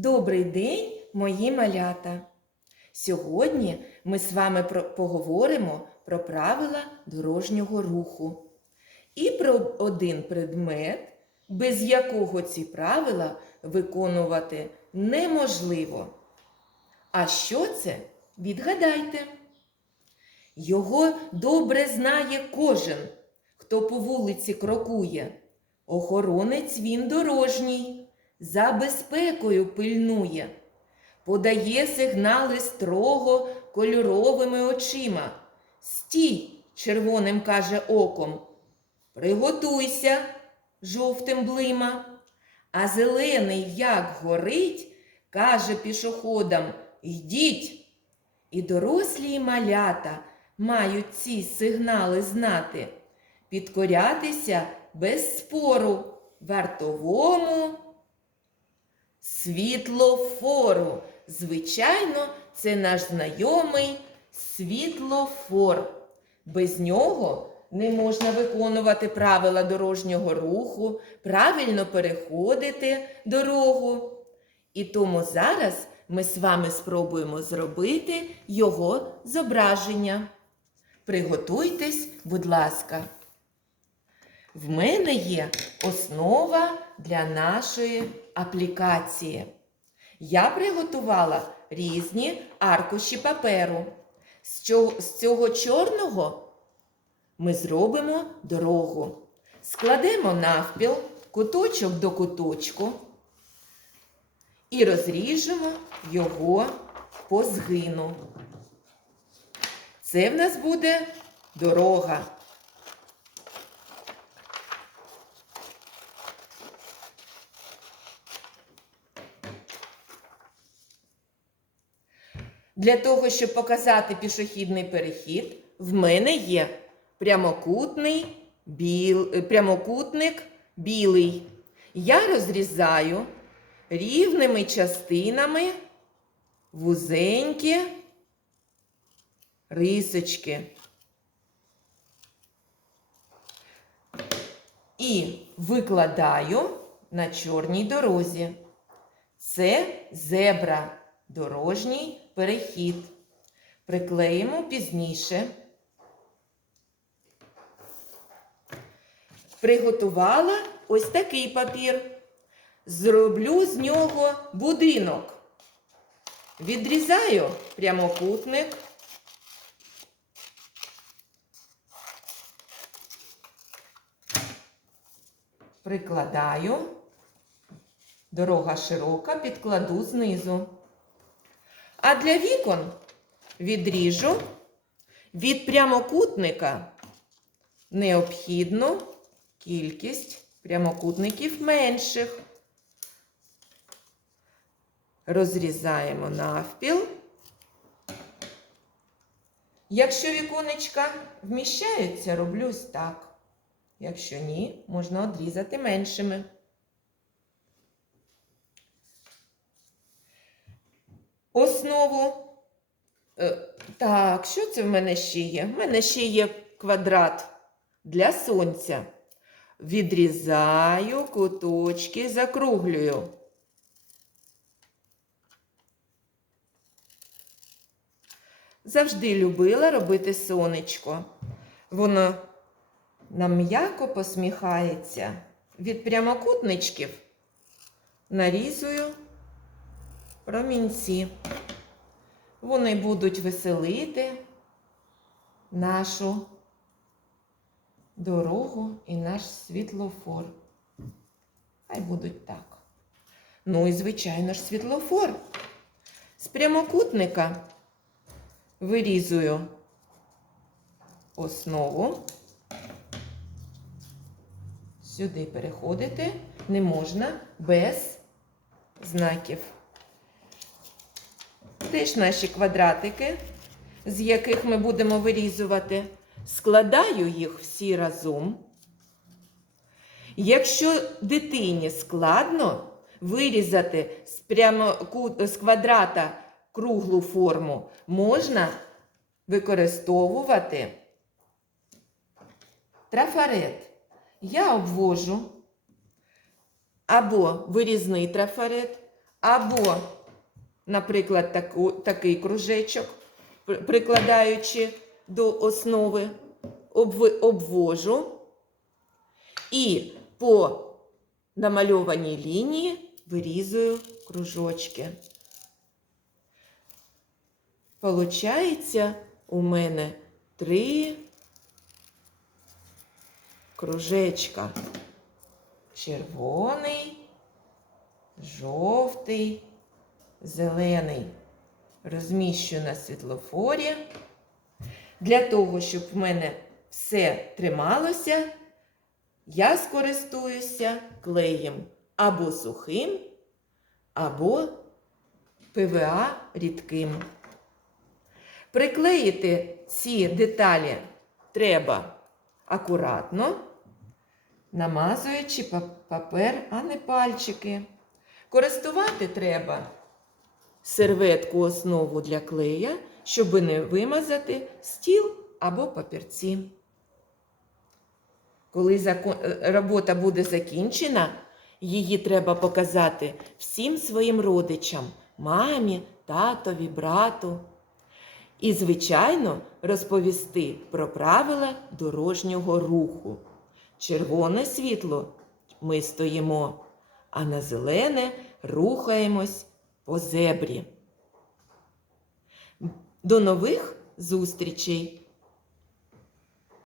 Добрий день, мої малята! Сьогодні ми з вами поговоримо про правила дорожнього руху і про один предмет, без якого ці правила виконувати неможливо. А що це? Відгадайте. Його добре знає кожен, хто по вулиці крокує. Охоронець він дорожній, за безпекою пильнує, подає сигнали строго кольоровими очима. Стій, червоним каже оком. Приготуйся, жовтим блима. А зелений, як горить, каже пішоходам Йдіть. І дорослі і малята мають ці сигнали знати, підкорятися без спору вартовому світлофору. Звичайно, це наш знайомий світлофор. Без нього не можна виконувати правила дорожнього руху, правильно переходити дорогу. І тому зараз ми з вами спробуємо зробити його зображення. Приготуйтесь, будь ласка. В мене є основа для нашої аплікації. Я приготувала різні аркуші паперу. З цього, чорного ми зробимо дорогу. Складемо навпіл куточок до куточку і розріжемо його по згину. Це в нас буде дорога. Для того, щоб показати пішохідний перехід, в мене є прямокутний біл, е, прямокутник білий. Я розрізаю рівними частинами вузенькі рисочки. І викладаю на чорній дорозі. Це зебра, дорожній перехід. Приклеїмо пізніше. Приготувала ось такий папір. Зроблю з нього будинок. Відрізаю прямокутник. Прикладаю. Дорога широка, підкладу знизу. А для вікон відріжу від прямокутника необхідну кількість прямокутників менших. Розрізаємо навпіл. Якщо віконечка вміщаються, роблю ось так. Якщо ні, можна одрізати меншими. Основу. Е, Так, що це в мене ще є? В мене ще є квадрат для сонця. Відрізаю куточки, закруглюю. Завжди любила робити сонечко. Воно нам м'яко посміхається. Від прямокутничків нарізую промінці. Вони будуть веселити нашу дорогу і наш світлофор. Хай будуть так. Ну і, звичайно ж, світлофор. З прямокутника вирізую основу. Сюди переходити не можна без знаків. Теж наші квадратики, з яких ми будемо вирізувати, складаю їх всі разом. Якщо дитині складно вирізати з, прямоку- з квадрата круглу форму, можна використовувати трафарет. Я обвожу або вирізний трафарет, Або, наприклад, таку, такий кружечок, прикладаючи до основи, обвожу і по намальованій лінії вирізую кружочки. Получається у мене три кружечка. Червоний, жовтий, зелений. Розміщу на світлофорі. Для того, щоб в мене все трималося, я скористуюся клеєм або сухим, або ПВА рідким. Приклеїти ці деталі треба акуратно, намазуючи папер, а не пальчики. Користувати треба серветку основу для клея, щоб не вимазати стіл або папірці. Коли е, робота буде закінчена, її треба показати всім своїм родичам, мамі, татові, брату. І, звичайно, розповісти про правила дорожнього руху. Червоне світло ми стоїмо, а на зелене рухаємось по зебрі. До нових зустрічей!